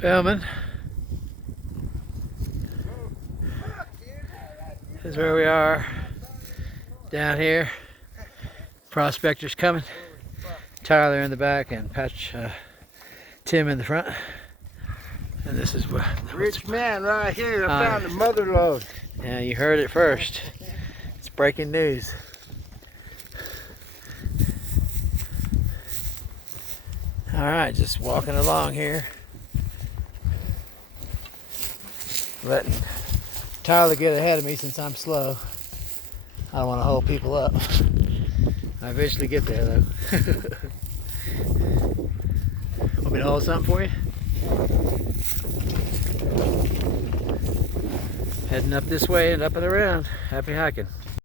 Filming. This is where we are down here. Prospectors coming. Tyler in the back and Tim in the front. And this is where rich man right here. I found the mother lode. Yeah, you heard it first. It's breaking news. All right, just walking along here, letting Tyler get ahead of me since I'm slow. I don't want to hold people up. I eventually get there though. Want me to hold something for you? Heading up this way and up and around. Happy hiking.